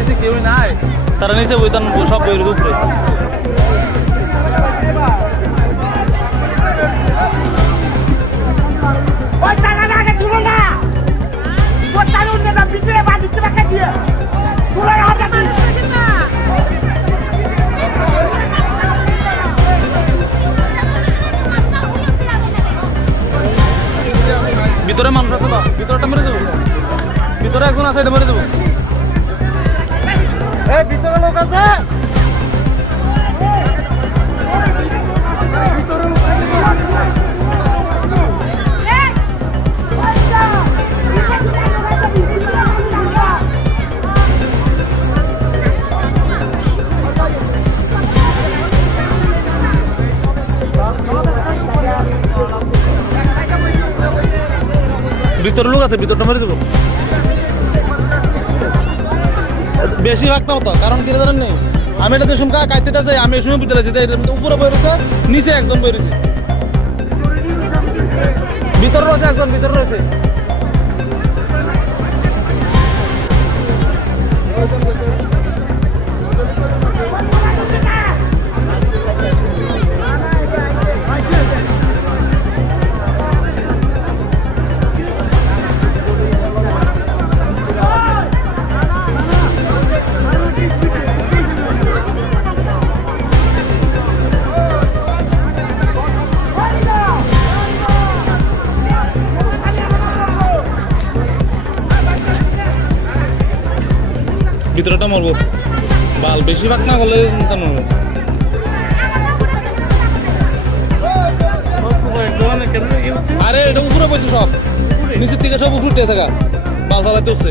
নিচে কেউ নাই, তারা নিচে বইতাম সব বইয়ের উপরে। ভিতরে মানুষ আছে না, ভিতরটা মেরে দেবো, ভিতরে একজন আছে, এটা মেরে দেবো। ভিতরে লোক আছে, ভিতরে লোক আছে, ভিতরটা মেরে দেবো। বেশি ভাগতাম তো, কারণ কি জানেন নেই, আমি এটা দেশম কাইতে চাই, আমি এই সময় ভিতরে যেতে উপরে বই রয়েছে, নিচে একদম বই রয়েছে, ভিতরে রয়েছে একদম, ভিতরে রয়েছে। ভিতরটা মরবো, বাল বেশিরভাগ না হলে মরবো। আরে এটা উপরে বসে সব, নিচের দিকে সব উপরে থাকা বাল ফালাতে হচ্ছে।